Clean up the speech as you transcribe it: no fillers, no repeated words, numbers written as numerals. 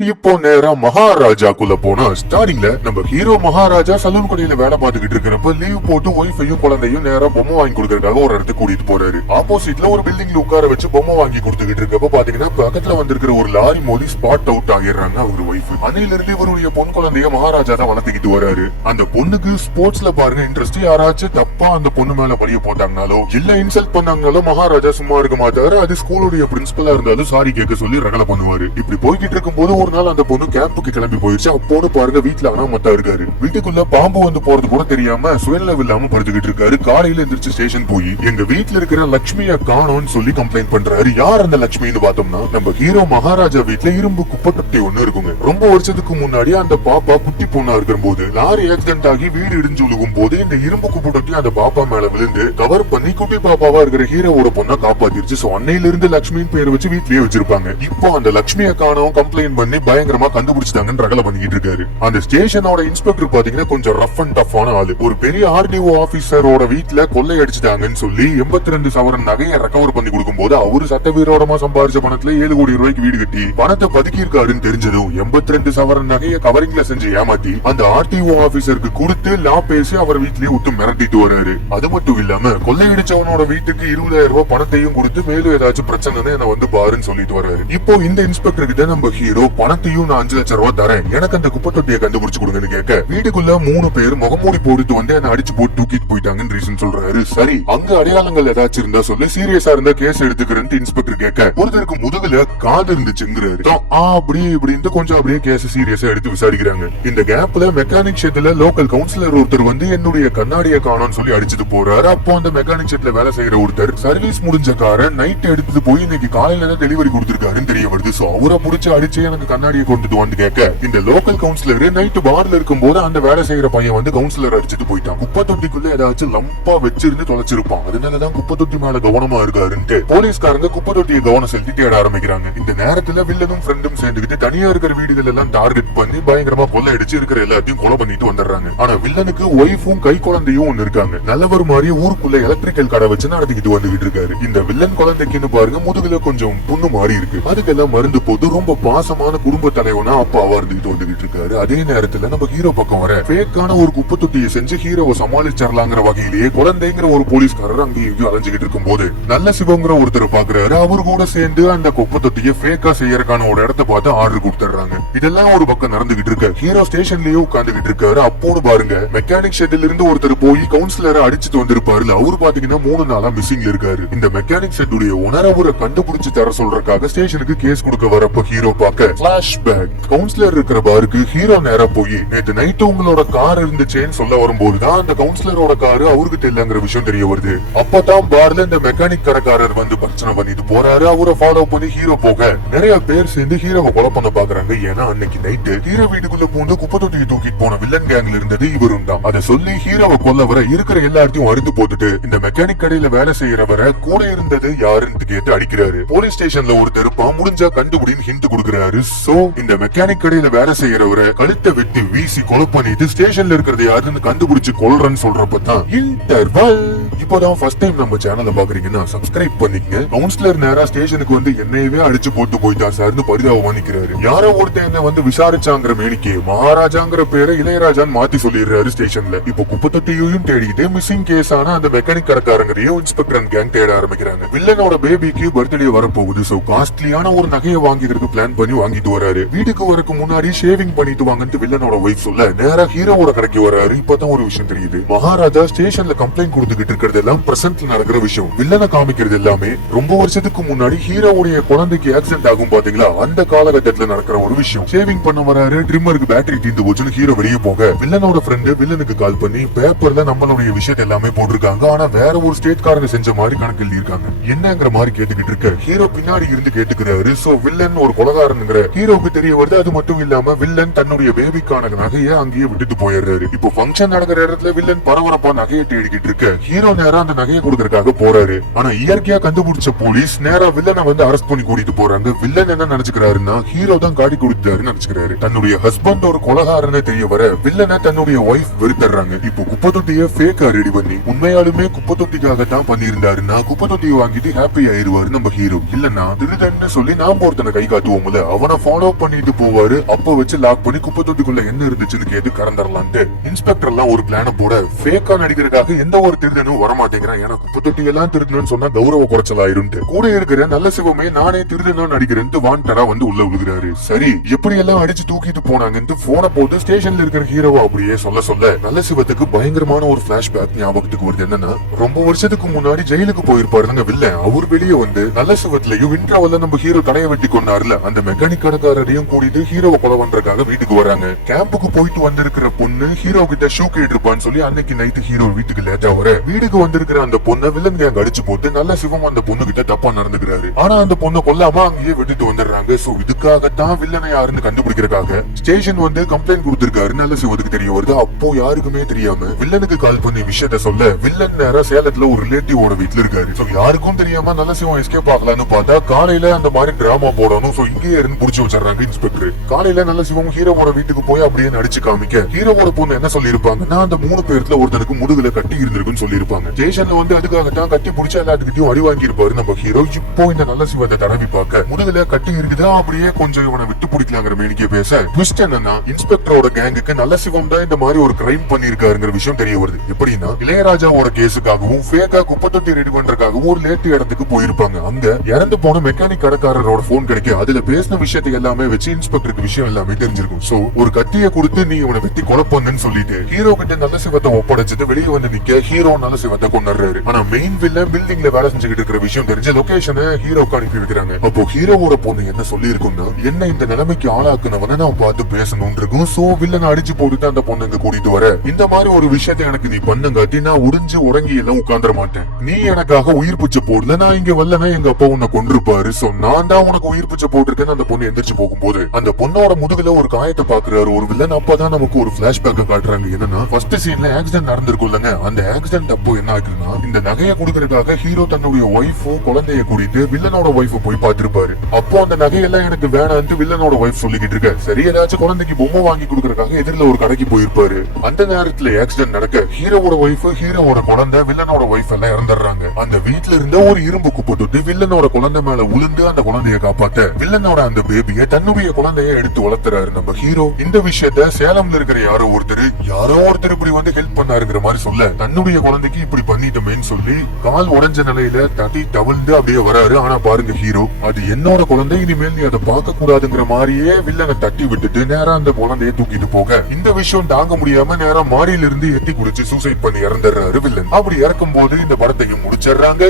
இப்போ நேரா மகாராஜாக்குள்ள போனா ஸ்டார்டிங்ல நம்ம ஹீரோ மகாராஜா சலூன் கடையில வேலை பார்த்துக்கிட்டு இருக்கிறப்ப லீவ் போட்டு ஒய்ஃபையும் குழந்தையும் நேரா பொம்மை வாங்கி கொடுக்கறதுக்காக ஒரு இடத்துக்கு கூட்டிட்டு போறாரு. ஆப்போசிட்ல ஒரு பில்டிங்ல உட்கார வச்சு பொம்மை வாங்கி கொடுத்துக்கிட்டு இருக்கப்ப பாத்தீங்கன்னா பக்கத்துல வந்திருக்கிற ஒரு லாரி மோதி ஸ்பாட் அவுட் ஆகிடுறாங்க அவர் ஒய்ஃப். அன்னையில இருந்து இவருடைய பொன் குழந்தைய மகாராஜா தான் வளர்த்துக்கிட்டு வராரு. அந்த பொண்ணுக்கு ஸ்போர்ட்ஸ்ல பாருங்க இன்ட்ரெஸ்ட். யாராச்சும் தப்பா அந்த பொண்ணு மேல பழிய போட்டாங்கனாலோ இல்ல இன்சல்ட் பண்ணாங்கனாலோ மகாராஜா சும்மா இருக்க மாட்டாரு. அது ஸ்கூலுடைய பிரின்சிபலா இருந்தாலும் சாரி கேட்க சொல்லி ரகலை பண்ணுவாரு. இப்படி போய்கிட்டு இருக்கும் போது ஒரு நாள் அந்த பொண்ணு கேம்புக்கு கிளம்பி போயிருச்சு. அப்போன்னு பாருங்க வீட்டுல அனாமத்தா இருக்காரு. வீட்டுக்குள்ள பாம்பு வந்து போறது கூட தெரியாம சுயநிலவு இல்லாம படுத்துக்கிட்டு இருக்காரு. காலையில எந்திரிச்சு ஸ்டேஷன் போய் எங்க வீட்டுல இருக்கிற லட்சுமிய காணோம்னு சொல்லி கம்ப்ளைண்ட் பண்றாரு. யார் அந்த லட்சுமின்னு பார்த்தோம்னா நம்ம ஹீரோ மகாராஜா வீட்டுல இரும்பு குப்பை தொட்டி ஒண்ணு இருக்குங்க. ரொம்ப வருஷத்துக்கு முன்னாடி அந்த பாப்பா குட்டி பொண்ணா இருக்கும் போது லாரி ஆக்சிடென்ட் ஆகி வீடு இடிஞ்சு விழுகும் போது இந்த இரும்பு குப்பை தொட்டி அந்த பாப்பா மேல விழுந்து கவர் பண்ணி குட்டி பாப்பாவா இருக்கிற ஹீரோவோட பொண்ணை காப்பாத்திருச்சு. சோ அன்னையில இருந்து லட்சுமின்னு பேர் வச்சு வீட்லயே வச்சிருப்பாங்க. இப்போ அந்த லட்சுமிய காணோம் கம்ப்ளைண்ட் பண்ணி பயங்கரமா கண்டுபிடிச்சிட்டாங்கன்னு ரகலை பண்ணிக்கிட்டு இருக்காரு. அந்த ஸ்டேஷனோட இன்ஸ்பெக்டர் பாத்தீங்கன்னா கொஞ்சம் ரஃப் அண்ட் டஃப்பான ஆளு. ஒரு பெரிய ஆர்டிஓ ஆபீசரோட வீட்டுல கொள்ளை அடிச்சுட்டாங்கன்னு சொல்லி 82 சவரன் நகையை ரெக்கவர் பண்ணி கொடுக்கும் போது அவரு சட்டவிரோதமா சம்பாதிச்ச பணத்துல 7 கோடி ரூபாய்க்கு வீடு கட்டி பணத்தை பதுக்கி இருக்காருன்னு தெரிஞ்சதும் 82 சவரன் நகையை கவரிங்ல செஞ்சு ஏமாத்தி அந்த ஆர்டிஓ ஆபீசருக்கு கொடுத்து லா பேசி அவர் வீட்லயே விட்டு மிரட்டிட்டு வராரு. அது மட்டும் இல்லாம கொள்ளையடிச்சவனோட வீட்டுக்கு 20,000 ரூபாய் பணத்தையும் கொடுத்து மேலும் ஏதாச்சும் பிரச்சனை என்ன வந்து பாருன்னு சொல்லிட்டு வராரு. இப்போ இந்த இன்ஸ்பெக்டர் கிட்ட நம்ம ஹீரோ பணத்தையும் நான் 5 லட்சம் ரூபாய் தரேன், எனக்கு அந்த குப்பை தொட்டியை கண்டுபிடிச்சு கொடுங்கன்னு கேட்க வீட்டுக்குள்ள 3 பேர் முகமூடி போட்டு வந்து என்ன அடிச்சு போட்டு தூக்கிட்டு போயிட்டாங்கன்னு ரீசன் சொல்றாரு. சரி அங்க அடையாளங்கள் ஏதாச்சும் இருந்தா சொல்லி சீரியஸா இருந்தா கேஸ் எடுத்துக்கிறேன்னு இன்ஸ்பெக்டர் கேட்க ஒருத்தருக்கு முதுகுல காது இருந்துச்சுங்கிறாரு. அப்படி இப்படின்னு கொஞ்சம் அப்படியே கேஸ் சீரியஸா எடுத்து விசாரிக்கிறாங்க. இந்த கேப்ல மெக்கானிக் ஷெட்ல லோக்கல் கவுன்சிலர் ஒருத்தர் வந்து என்னுடைய கண்ணாடியை காணோம்னு சொல்லி அடிச்சுட்டு போறாரு. அப்போ அந்த மெக்கானிக் ஷெட்ல வேலை செய்யற ஒருத்தர் சர்வீஸ் முடிஞ்ச காரை நைட் எடுத்துட்டு போய் இன்னைக்கு காலையில தான் டெலிவரி கொடுத்திருக்காருன்னு தெரிய வருது. சோ அவரை புடிச்சு அடிச்சு எனக்கு கண்ணாடியை கொண்டுட்டு வந்து கேட்க இந்த லோக்கல் கவுன்சிலர் நைட் பார்ல இருக்கும் போது அந்த வேலை செய்யற பையன் வந்து கவுன்சிலர் அடிச்சுட்டு போயிட்டான். குப்பை தொட்டிக்குள்ள ஏதாச்சும் லம்பா வச்சிருந்து தொலைச்சிருப்பான். அதனாலதான் குப்பை தொட்டி மேல கவனமா இருக்காருன்ட்டு போலீஸ்காரங்க குப்பை தொட்டியை கவனம் செலுத்தி தேட ஆரம்பிக்கிறாங்க. இந்த நேரத்துல வில்லனும் ஃப்ரெண்டும் சேர்ந்துக்கிட்டு தனியா இருக்கிற வீடுகள் எல்லாம் டார்கெட் பண்ணி பயங்கரமா கொள்ளை அடிச்சு இருக்கிற எல்லாத்தையும் கொலை பண்ணிட்டு வந்துடுறாங்க. ஆனா வில்லனுக்கு ஒய்ஃபும் கை குழந்தையும் ஒண்ணு இருக்காங்க. நல்லவர் மாதிரி ஊருக்குள்ள எலக்ட்ரிக்கல் கடை வச்சு நடத்திக்கிட்டு வந்துகிட்டு இருக்காரு. இந்த வில்லன் குழந்தைக்குன்னு பாருங்க முதுகுல கொஞ்சம் புண்ணு மாறி இருக்கு. அதுக்கெல்லாம் மருந்து போட்டு ரொம்ப பாசமான குடும்ப தலைவனா அப்பாவா இருந்துகிட்டு வந்துகிட்டு இருக்காரு. அதே நேரத்துல நம்ம ஹீரோ பக்கம் வர ஃபேக்கான ஒரு குப்பை தொட்டியை செஞ்சு ஹீரோவை சமாளிச்சிடலாங்கிற வகையிலேயே குழந்தைங்கிற ஒரு போலீஸ்காரர் அங்கேயும் இங்கேயும் அலைஞ்சுகிட்டு இருக்கும் போது நல்ல சிவங்கிற ஒருத்தர் பாக்குறாரு. அவரு கூட சேர்ந்து அந்த குப்பை தொட்டியை ஃபேக்கா செய்யறதுக்கான ஒரு இடத்தை பார்த்து ஆர்டர் கொடுத்துறாங்க. இதெல்லாம் ஒரு பக்கம் நடந்துகிட்டு இருக்க ஹீரோ ஸ்டேஷன்லயே உட்கார்ந்துகிட்டு இருக்காரு. அப்போன்னு பாருங்க மெக்கானிக் ஷெட்ல இருந்து ஒருத்தர் போய் கவுன்சிலரை அடிச்சுட்டு வந்திருப்பாரு. அவரு பாத்தீங்கன்னா 3 நாளா மிஸ்ஸிங்ல இருக்காரு. இந்த மெக்கானிக் ஷெட்டுடைய ஓனர் அவரை கண்டுபிடிச்சு தர சொல்றதுக்காக ஸ்டேஷனுக்கு கேஸ் கொடுக்க வரப்ப ஹீரோ பார்க்க பிளாஷ்பேக் கவுன்சிலர் இருக்கிற பாருக்கு ஹீரோ நேரா போய் நேத்து நைட்டு உங்களோட கார் இருந்துச்சேன்னு சொல்ல வரும்போதுதான் அந்த கவுன்சிலரோட காரு அவர்கிட்ட இல்லங்கிற விஷயம் தெரிய வருது. அப்பதான் பார்ல இந்த மெக்கானிக் கடைக்காரர் வந்து பிரச்சனை பண்ணிட்டு போறாரு. அவரை ஃபாலோ பண்ணி ஹீரோ போக நிறைய பேர் சேர்ந்து ஹீரோவை கொலை பண்ண பாக்குறாங்க. ஏன்னா அன்னைக்கு நைட்டு ஹீரோ வீட்டுக்குள்ள பூந்து குப்பை தொட்டியை தூக்கிட்டு போன வில்லன் கேங்ல இருந்தது இவரும் தான். அதை சொல்லி ஹீரோவை கொல்ல வர இருக்கிற எல்லாத்தையும் அறுந்து போட்டுட்டு இந்த மெக்கானிக் கடையில வேலை செய்யறவரை கூட இருந்தது யாருன்னு கேட்டு அடிக்கிறாரு. போலீஸ் ஸ்டேஷன்ல ஒரு தெருப்பா முடிஞ்சா கண்டுபிடின்னு ஹிண்ட் கொடுக்கிறாரு. சோ இந்த மெக்கானிக் கடையில வேலை செய்யறவரை கழுத்தை வெட்டி வீசி கொலை பண்ணிட்டு ஸ்டேஷன்ல இருக்கிறது யாருன்னு கண்டுபிடிச்சு கொல்றன்னு சொல்றப்பதான் இன்டர்வல். இப்போதான் ஃபர்ஸ்ட் டைம் நம்ம சேனலை பாக்குறீங்கன்னா சப்ஸ்கிரைப் பண்ணிக்கங்க. கவுன்சிலர் நேரா ஸ்டேஷனுக்கு வந்து என்னையவே அடிச்சு போட்டு போயிட்டா சார்னு பரிதாபமா நிக்கிறாரு. யாரோ ஒருத்தன் என்ன வந்து விசாரிச்சாங்கிற மேனிக்கு மகாராஜாங்கிற பேரை இளையராஜான்னு மாத்தி சொல்லிடுறாரு ஸ்டேஷன்ல. இப்போ குப்பை தொட்டியையும் தேடிக்கிட்டு மிஸ்ஸிங் கேஸ் ஆன அந்த மெக்கானிக் கடைக்காரங்களையும் இன்ஸ்பெக்டர் அண்ட் கேங் தேட ஆரம்பிக்கிறாங்க. வில்லனோட பேபிக்கு பர்த்டே வரப்போகுது. சோ காஸ்ட்லியான ஒரு நகையை வாங்கிக்கிறதுக்கு பிளான் பண்ணி வாங்கிட்டு வராரு. வீட்டுக்கு வரக்கு முன்னாடி ஷேவிங் பண்ணிட்டு வாங்கன்னு வில்லனோட வைஃப் சொல்ல நேரா ஹீரோவோட கடைக்கு வராரு. இப்பதான் ஒரு விஷயம் தெரியுது. மகாராஜா ஸ்டேஷன்ல கம்ப்ளைண்ட் கொடுத்துக்கிட்டு இருக்கிறது எல்லாம் பிரசன்ட்ல நடக்கிற விஷயம். வில்லனை காமிக்கிறது எல்லாமே ரொம்ப வருஷத்துக்கு முன்னாடி ஹீரோவுடைய குழந்தைக்கு ஆக்சிடென்ட் ஆகும் பாத்தீங்களா, அந்த காலகட்டத்துல நடக்கிற ஒரு விஷயம். ஷேவிங் பண்ண வராரு. ட்ரிம்மருக்கு பேட்டரி தீர்ந்து போச்சுன்னு ஹீரோ வெளியே போக வில்லனோட ஃப்ரெண்ட் வில்லனுக்கு கால் பண்ணி பேப்பர்ல நம்மளுடைய விஷயத்தை எல்லாமே போட்டிருக்காங்க. ஆனா வேற ஒரு ஸ்டேட் காரங்க செஞ்ச மாதிரி கணக்கு எழுதி இருக்காங்க. என்னங்கிற மாதிரி கேட்டுக்கிட்டு இருக்க ஹீரோ பின்னாடி இருந்து கேட்டுக்கிறாரு. சோ வில்லன் ஒரு கொலகாரனுங்கிற ஹீரோக்கு தெரிய வருது. அது மட்டும் இல்லாம வில்லன் தன்னுடைய பேபிக்கான நகையை அங்கேயே விட்டுட்டு போயிடுறாரு. இப்போ ஃபங்க்ஷன் நடக்கிற இடத்துல வில்லன் பரபரப்பா நகையை தேடிக்கிட்டு இருக்க ஹீரோ நேரா அந்த நகையை கொடுக்கறதுக்காக போறாரு. ஆனா இயற்கையா கண்டுபிடிச்ச போலீஸ் நேரா வில்லனை வந்து அரெஸ்ட் பண்ணி கூட்டிட்டு போறாங்க. வில்லன் என்ன நினைச்சுக்கிறாருன்னா ஹீரோ தான் காட்டி கொடுத்தாருன்னு நினைச்சுக்கிறாரு. தன்னுடைய ஹஸ்பண்ட் ஒரு கொலகாரன்னு தெரிய வர வில்லனை தன்னுடைய ஒய்ஃப் வெறுத்துறாங்க. இப்போ குப்பை தொட்டியை ஃபேக்கா ரெடி பண்ணி உண்மையாலுமே குப்பை தொட்டிக்காக தான் பண்ணியிருந்தாருன்னா குப்பை தொட்டியை வாங்கிட்டு ஹாப்பி ஆயிருவாரு நம்ம ஹீரோ. இல்லன்னா திருடன்னு சொல்லி நாம ஒருத்தனை கை காட்டுவோம்ல, அவனை ஃபாலோ பண்ணிட்டு போவாரு. அப்ப வச்சு லாக் பண்ணி குப்பை தொட்டிக்குள்ள என்ன இருந்துச்சுன்னு கேட்டு கறந்துடலான்ட்டு இன்ஸ்பெக்டர் எல்லாம் ஒரு பிளான போட ஃபேக்கா நடிக்கிறதுக்காக எந்த ஒரு திருடனும் வரமாட்டேங்கிறான். ஏன்னா குப்பை தொட்டி எல்லாம் திருடணும்னு சொன்னா கௌரவ குறைச்சலாயிரும். கூட இருக்கிற நல்ல சிவமே நானே திருடனா நடிக்கிறேன் வாண்டரா வந்து உள்ள விழுகிறாரு. சரி எப்படி எல்லாம் அடிச்சு தூக்கிட்டு போனாங்கன்னு போன போட்டு ஸ்டேஷன்ல இருக்கிற ஹீரோவை அப்படியே சொல்ல நல்ல சிவத்துக்கு பயங்கரமான ஒரு பிளாஷ்பேக் ஞாபகத்துக்கு வருது. என்னன்னா ரொம்ப வருஷத்துக்கு முன்னாடி ஜெயிலுக்கு போயிருப்பாருங்க வில்லன். அவர் வெளியே வந்து நல்ல சிவத்திலையும் இன்ட்ரோவல்ல நம்ம ஹீரோ தலையை வெட்டி கொண்டாருல அந்த மெக்கானிக் கடைக்காரரையும் கூட்டிட்டு ஹீரோவை கொலை பண்றதுக்காக வீட்டுக்கு வராங்க. கேம்புக்கு போயிட்டு வந்திருக்கிற பொண்ணு ஹீரோ கிட்ட ஷூ கேட்டிருப்பான்னு சொல்லி அன்னைக்கு நைட்டு ஹீரோ வீட்டுக்கு லேட்டா வர வீட்டுக்கு வந்திருக்கிற அந்த பொண்ணை வில்லன் கேங் அடிச்சு போட்டு நல்ல சிவம் அந்த பொண்ணு கிட்ட தப்பா நடந்துக்கிறாரு. ஆனா அந்த பொண்ணை கொல்லாம அங்கேயே விட்டுட்டு வந்துடுறாங்க. சோ இதுக்காகத்தான் வில்லனை யாருன்னு கண்டுபிடிக்கிறதுக்காக ஸ்டேஷன் வந்து கம்ப்ளைண்ட் கொடுத்திருக்காரு. நல்ல சிவத்துக்கு தெரிய வருது. அப்போ யாருக்குமே தெரியாம வில்லனுக்கு கால் பண்ணி விஷயத்த சொல்ல வில்லன் நேரா சேலத்துல ஒரு ரிலேட்டிவோட வீட்டுல இருக்காரு. சோ யாருக்கும் தெரியாம நல்ல சிவம் எஸ்கேப் ஆகலான்னு பார்த்தா காலையில அந்த மாதிரி டிராமா போடணும். சோ இங்கேயே இருந்து புடிச்சு வச்சிடறாங்க இன்ஸ்பெக்டர். காலையில நல்ல சிவம் ஹீரோவோட வீட்டுக்கு போய் அப்படியே நடிச்சு காமிக்க ஹீரோவோட பொண்ணு என்ன சொல்லிருப்பாங்கன்னா அந்த 3 பேர்ல ஒருத்தருக்கு முதுகுல கட்டி இருந்திருக்குன்னு சொல்லிருப்பாங்க. ஸ்டேஷன்ல வந்து அதுக்காகத்தான் கட்டி புடிச்சு எல்லாத்துக்கிட்டையும் அடி வாங்கி இருப்பாரு நம்ம ஹீரோ. இப்போ இந்த நல்ல சிவத்தை தடவி பார்க்க முதுகுல கட்டி இருக்குதா அப்படியே கொஞ்சம் இவனை விட்டு பிடிக்கலாங்கிற மேனிக்கே பேச ட்விஸ்ட் என்னன்னா இன்ஸ்பெக்டரோட கேங்குக்கு நல்ல சிவம் தான் இந்த மாதிரி ஒரு கிரைம் பண்ணிருக்காருங்கிற விஷயம் தெரிய வருது. எப்படின்னா இளையராஜாவோட கேஸுக்காகவும் ஃபேக்கா குப்பை தொட்டி ரெடி பண்றதுக்காகவும் ஒரு லேட்டு இடத்துக்கு போயிருப்பாங்க. அங்க இறந்து போன மெக்கானிக் கடைக்காரரோட போன் கிடைக்க அதுல பேசின விஷயத்தை எல்லாமே வச்சு இன்ஸ்பெக்டருக்கு விஷயம் எல்லாமே தெரிஞ்சிருக்கும். சோ ஒரு கத்தியை கொடுத்து நீ இவனை வெட்டி கொலை பண்ணுன்னு சொல்லிட்டு ஹீரோ கிட்ட நல்ல சிவத்தை ஒப்படைச்சிட்டு வெளியே வந்து நிக்க ஹீரோ நல்ல சிவத்தை கொண்டுறாரு. ஆனா மெயின் வில்லன் பில்டிங்ல வேலை செஞ்சுக்கிட்டு இருக்கிற விஷயம் தெரிஞ்ச லொகேஷனை ஹீரோக்கு அனுப்பி வைக்கிறாங்க. அப்போ ஹீரோவோட பொண்ணு என்ன சொல்லி இருக்குன்னா என்ன இந்த நிலைமைக்கு ஆளாக்குனவன நான் பார்த்து பேசணும் இருக்கும். சோ வில்லனை அடிச்சு போட்டுட்டு அந்த பொண்ணு இங்க கூட்டிட்டு வர இந்த மாதிரி ஒரு விஷயத்தை எனக்கு நீ பண்ணுங்காட்டி நான் உறிஞ்சு உறங்கி எல்லாம் உட்கார்ந்துட மாட்டேன். நீ எனக்காக உயிர் பிச்சை போடல. நான் இங்க வரலன்னா எங்க அப்பா உன்னை கொண்டிருப்பாரு. சோ நான் தான் உனக்கு உயிர் பிச்சை போட்டிருக்கேன்னு அந்த பொண்ணு எந்திரிச்சு போகும்போது அந்த பொண்ணோட முதுகுல ஒரு காயத்தை பாக்குறாரு ஒரு வில்லன். அப்பதான் நமக்கு ஒரு பிளாஷ்பேக் காட்டுறாங்க. என்னன்னா ஃபர்ஸ்ட் சீன்ல ஆக்சிடென்ட் நடந்திருக்கும்லங்க. அந்த ஆக்சிடென்ட் அப்போ என்ன ஆகுதுன்னா இந்த நகையை கொடுக்கறதுக்காக ஹீரோ தன்னுடைய ஒய்ஃபும் குழந்தைய கூட்டிட்டு வில்லனோட ஒய்ஃபை போய் பார்த்திருப்பாரு. அப்போ அந்த நகையெல்லாம் எனக்கு வேணான்ட்டு வில்லனோட ஒய்ஃப் சொல்லிக்கிட்டு இருக்க. சரி ஏதாச்சும் குழந்தைக்கு பொம்மை வாங்கி கொடுக்கறதுக்காக எதிரில ஒரு கடைக்கு போயிருப்பாரு. அந்த நேரத்துல ஆக்சிடென்ட் நடக்க ஹீரோவோட ஒய்ஃப் ஹீரோவோட குழந்தை வில்லனோட ஒய்ஃப் எல்லாம் இறந்துடுறாங்க. அந்த வீட்டுல இருந்த ஒரு இரும்பு குப்பை தொட்டி வில்லனோட குழந்தை மேல உளுந்து அந்த குழந்தைய காப்பாத்த வில்லனோட அந்த பேபியை தன்னுடைய குழந்தைய எடுத்து வளர்த்துறாரு நம்ம ஹீரோ. இந்த விஷயத்த சேலம்ல இருக்கிற யாரோ ஒருத்தர் இப்படி வந்து ஹெல்ப் பண்ணாருங்கிற மாதிரி சொல்ல தன்னுடைய குழந்தைக்கு இப்படி பண்ணிட்டோமேன்னு சொல்லி கால் உடைஞ்ச நிலையில தட்டி தவழ்ந்து அப்படியே வராரு. ஆனா பாருங்க ஹீரோ அது என்னோட குழந்தை இனிமேல் நீ அதை பார்க்க கூடாதுங்கிற மாதிரியே வில்லனை தட்டி விட்டுட்டு நேரா அந்த குழந்தைய தூக்கிட்டு போக இந்த விஷயம் தாங்க முடியாம நேரா மாடியில இருந்து எட்டி குடிச்சு சூசைட் பண்ணி இறந்துடுறாரு வில்லன். அப்படி இறக்கும் போது இந்த படத்தையும் முடிச்சிடுறாங்க.